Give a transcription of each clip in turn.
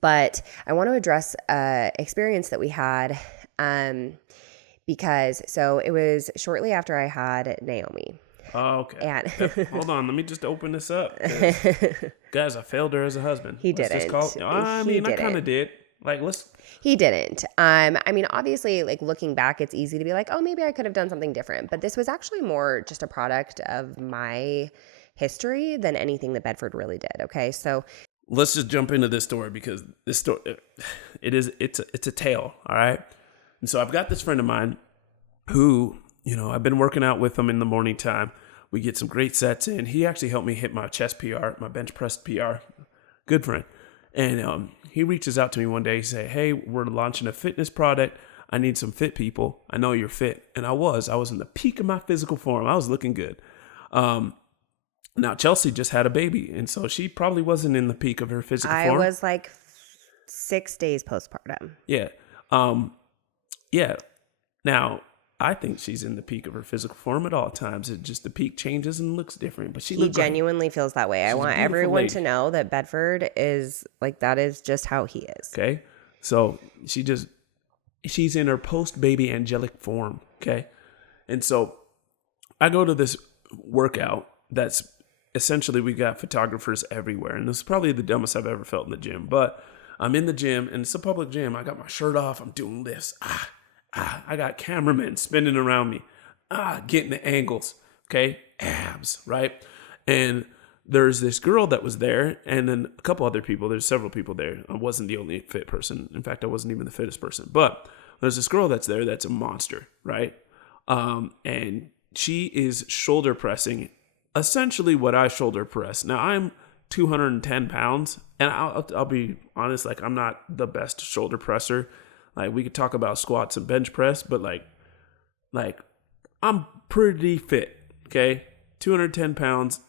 But I want to address a experience that we had because so it was shortly after I had Naomi. Oh, okay. And Hold on. Let me just open this up. 'Cause, guys, I failed her as a husband. he Let's just call didn't. it. I He mean, I kind didn't. of did. Like, let's. He didn't. I mean, obviously, like looking back, it's easy to be like, oh, maybe I could have done something different. But this was actually more just a product of my history than anything that Bedford really did. Okay. So Let's just jump into this story because this story, it's a tale. All right. And so I've got this friend of mine who, I've been working out with him in the morning time. We get some great sets in. He actually helped me hit my chest PR, my bench press PR. Good friend. And he reaches out to me one day. He said, hey, we're launching a fitness product. I need some fit people. I know you're fit. And I was in the peak of my physical form. I was looking good. Now, Chelsea just had a baby. And so she probably wasn't in the peak of her physical I form. was like 6 days postpartum. Yeah. Yeah. Now, I think she's in the peak of her physical form at all times. It just the peak changes and looks different. But He genuinely feels that way. I want everyone to know that Bedford is like, that is just how he is. Okay. So she's in her post-baby angelic form. Okay. And so I go to this workout that's essentially we got photographers everywhere. And this is probably the dumbest I've ever felt in the gym. But I'm in the gym and it's a public gym. I got my shirt off. I'm doing this. I got cameramen spinning around me. Getting the angles. Okay. Abs. Right. And there's this girl that was there and then a couple other people. There's several people there. I wasn't the only fit person. In fact, I wasn't even the fittest person. But there's this girl that's there that's a monster. Right. And she is shoulder pressing essentially what I shoulder press. Now I'm 210 pounds and I'll be honest, like I'm not the best shoulder presser. Like we could talk about squats and bench press, but like I'm pretty fit. Okay. 210 pounds.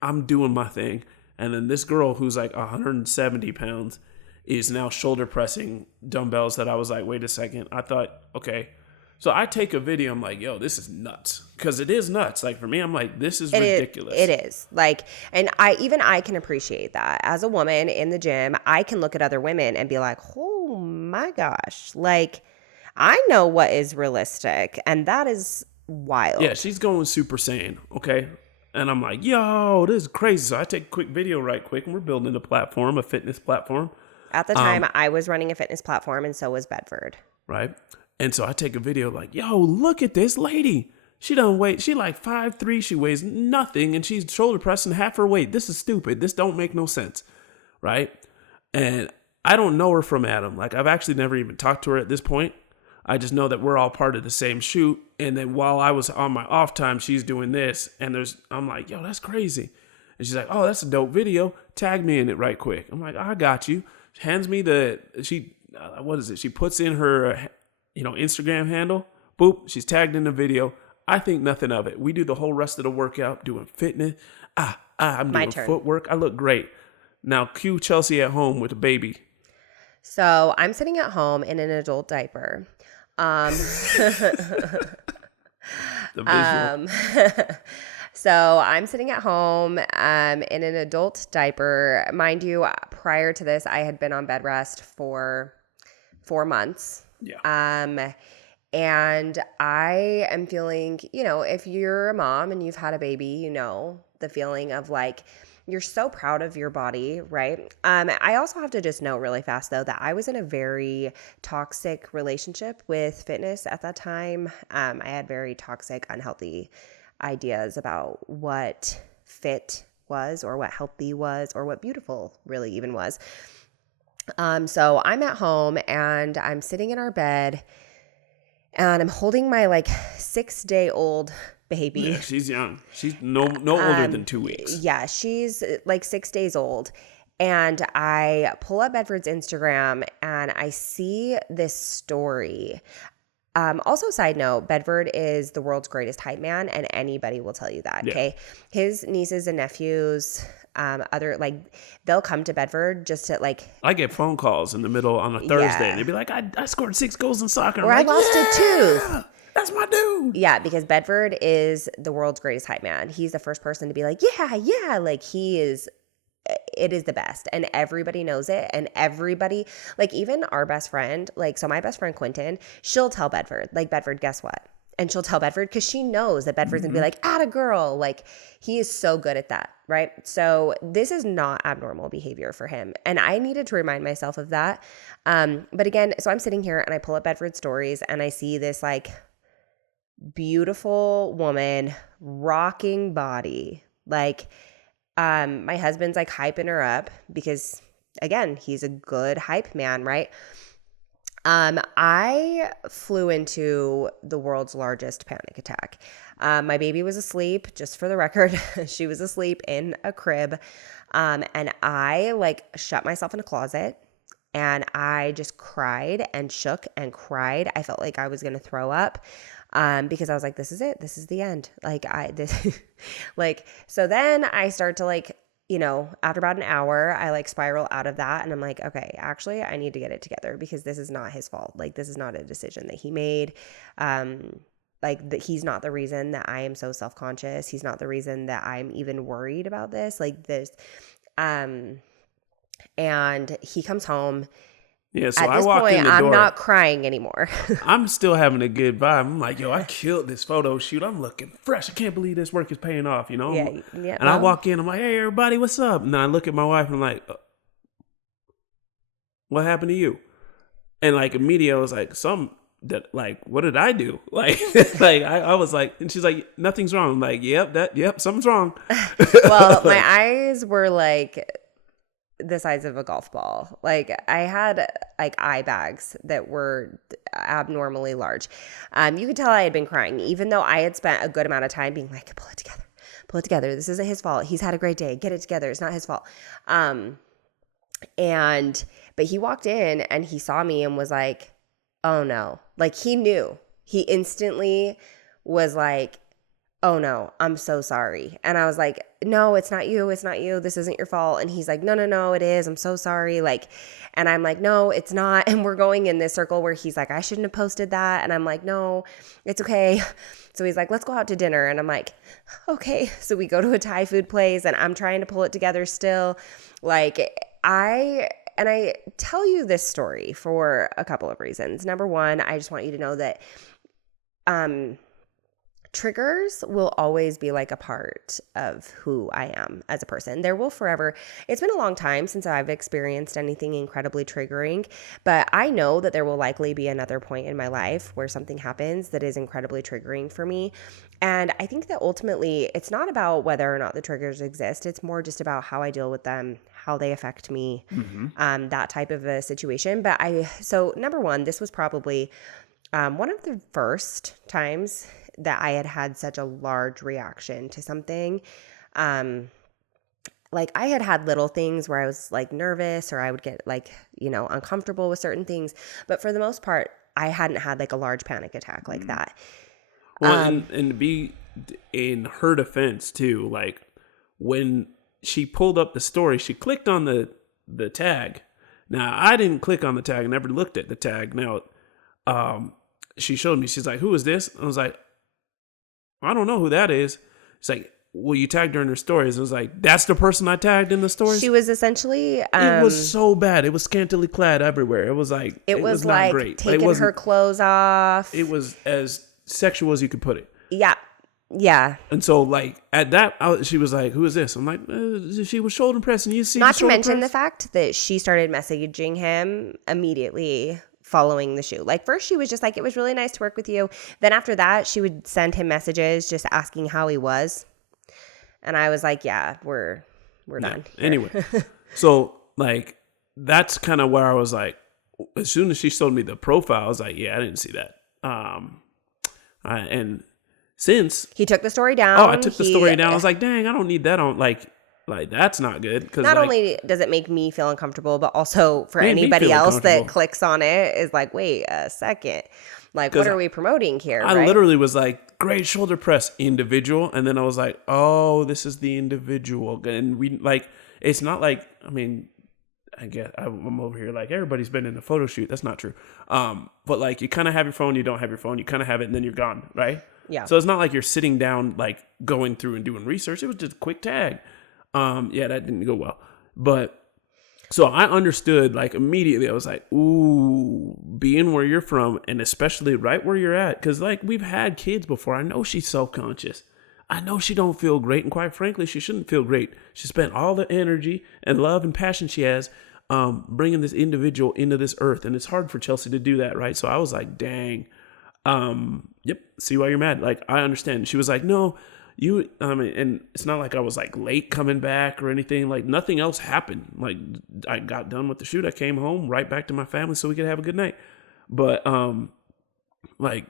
I'm doing my thing. And then this girl who's like 170 pounds is now shoulder pressing dumbbells that I was like, wait a second. I thought, okay. So I take a video. I'm like, yo, this is nuts. Because it is nuts. Like for me, I'm like, this is ridiculous. It is. Like, and I can appreciate that. As a woman in the gym, I can look at other women and be like, oh my gosh. Like, I know what is realistic. And that is wild. Yeah, she's going Super Saiyan. Okay. And I'm like, yo, this is crazy. So I take a quick video right quick. And we're building a platform, a fitness platform. At the time, I was running a fitness platform and so was Bedford. Right. And so I take a video like, yo, look at this lady. She don't weigh, she like 5'3", she weighs nothing, and she's shoulder pressing half her weight. This is stupid. This don't make no sense, right? And I don't know her from Adam. Like, I've actually never even talked to her at this point. I just know that we're all part of the same shoot. And then while I was on my off time, she's doing this, and I'm like, yo, that's crazy. And she's like, oh, that's a dope video. Tag me in it right quick. I'm like, I got you. She hands me what is it? She puts in her Instagram handle. Boop. She's tagged in the video. I think nothing of it. We do the whole rest of the workout doing fitness. I'm doing footwork. I look great. Now cue Chelsea at home with a baby. So I'm sitting at home in an adult diaper. So I'm sitting at home in an adult diaper. Mind you, prior to this, I had been on bed rest for 4 months. Yeah. And I am feeling, if you're a mom and you've had a baby, the feeling of like, you're so proud of your body, right? I also have to just note really fast, though, that I was in a very toxic relationship with fitness at that time. I had very toxic, unhealthy ideas about what fit was or what healthy was or what beautiful really even was. So I'm at home and I'm sitting in our bed and I'm holding my 6-day-old baby. Yeah, she's young. She's no older than 2 weeks. Yeah, she's 6 days old. And I pull up Bedford's Instagram and I see this story. Also, side note, Bedford is the world's greatest hype man, and anybody will tell you that. Yeah. Okay, his nieces and nephews, they'll come to Bedford just to I get phone calls in the middle on a Thursday, and they'd be like, "I scored 6 goals in soccer," or I lost a tooth. That's my dude. Yeah, because Bedford is the world's greatest hype man. He's the first person to be like, yeah. Like he is. it is the best, and everybody knows it, and everybody, like even our best friend, like, so my best friend Quentin, she'll tell Bedford, like, Bedford, guess what? And she'll tell Bedford because she knows that Bedford's gonna be like, atta girl. Like, he is so good at that, right? So this is not abnormal behavior for him. And I needed to remind myself of that. But again, so I'm sitting here and I pull up Bedford's stories and I see this like beautiful woman, rocking body. Like, my husband's like hyping her up because, again, he's a good hype man, right? I flew into the world's largest panic attack. My baby was asleep, just for the record. She was asleep in a crib. And I like shut myself in a closet and I just cried and shook and cried. I felt like I was going to throw up. Because I was like, this is it. This is the end. Like so then I start to like, after about an hour, I like spiral out of that and I'm like, okay, actually I need to get it together because this is not his fault. Like, this is not a decision that he made. He's not the reason that I am so self-conscious. He's not the reason that I'm even worried about this. Like this, and he comes home. Yeah, so At this I walk point, in the I'm door. not crying anymore. I'm still having a good vibe. I'm like, yo, I killed this photo shoot. I'm looking fresh. I can't believe this work is paying off, you know? Yeah. And I walk in. I'm like, hey, everybody, what's up? And then I look at my wife and I'm like, what happened to you? And like immediately I was like, what did I do? Like, I was like, and she's like, nothing's wrong. I'm like, yep, something's wrong. Well, my eyes were like the size of a golf ball. Like, I had like eye bags that were abnormally large. You could tell I had been crying, even though I had spent a good amount of time being like, pull it together. This isn't his fault. He's had a great day. Get it together. It's not his fault. But he walked in and he saw me and was like, oh no. Like, he knew. He instantly was like, oh no, I'm so sorry. And I was like, no, it's not you. It's not you. This isn't your fault. And he's like, no, it is. I'm so sorry. Like, and I'm like, no, it's not. And we're going in this circle where he's like, I shouldn't have posted that. And I'm like, no, it's okay. So he's like, let's go out to dinner. And I'm like, okay. So we go to a Thai food place and I'm trying to pull it together still. Like, I tell you this story for a couple of reasons. Number one, I just want you to know that, triggers will always be like a part of who I am as a person. There will forever. It's been a long time since I've experienced anything incredibly triggering, but I know that there will likely be another point in my life where something happens that is incredibly triggering for me. And I think that ultimately it's not about whether or not the triggers exist. It's more just about how I deal with them, how they affect me, that type of a situation. So number one, this was probably one of the first times that I had such a large reaction to something. Like, I had little things where I was like nervous or I would get like, uncomfortable with certain things. But for the most part, I hadn't had like a large panic attack like that. Well, and to be in her defense too, like when she pulled up the story, she clicked on the tag. Now, I didn't click on the tag, never looked at the tag. Now, she showed me, she's like, who is this? I was like, I don't know who that is. It's like, well, you tagged her in her stories. I was like, that's the person I tagged in the stories? She was essentially... it was so bad. It was scantily clad everywhere. It was like... It was not like great. taking her clothes off. It was as sexual as you could put it. Yeah. And so, like, at that, she was like, who is this? I'm like, she was shoulder pressing. You see Not to mention the fact that she started messaging him immediately following the shoot. Like, first she was just like, it was really nice to work with you. Then after that, she would send him messages just asking how he was. And I was like, yeah, we're done. Anyway, so like, that's kind of where I was like, as soon as she showed me the profile, I was like, yeah, I didn't see that. And since he took the story down. I took the story down. I was like, dang, I don't need that on like that's not good. Cause not only does it make me feel uncomfortable, but also for anybody else that clicks on it is like, wait a second, like, what are we promoting here? I literally was like, great shoulder press, individual, and then I was like, oh, this is the individual, and we like, it's not like, I mean, I guess I'm over here like everybody's been in a photo shoot. That's not true. But like, you kind of have your phone, you don't have your phone, you kind of have it, and then you're gone, right? Yeah. So it's not like you're sitting down like going through and doing research. It was just a quick tag. Yeah, that didn't go well. But so I understood, like, immediately. I was like, ooh, being where you're from, and especially right where you're at, because, like, we've had kids before. I know she's self-conscious. I know she don't feel great, and quite frankly, she shouldn't feel great. She spent all the energy and love and passion she has bringing this individual into this earth, and it's hard for Chelsea to do that, right? So I was like, dang, yep, see why you're mad. Like, I understand. She was like, no, and it's not like I was like late coming back or anything. Like, nothing else happened. Like, I got done with the shoot. I came home right back to my family so we could have a good night. But, like,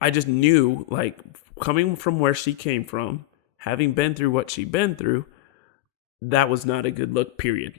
I just knew, like, coming from where she came from, having been through what she'd been through, that was not a good look, period.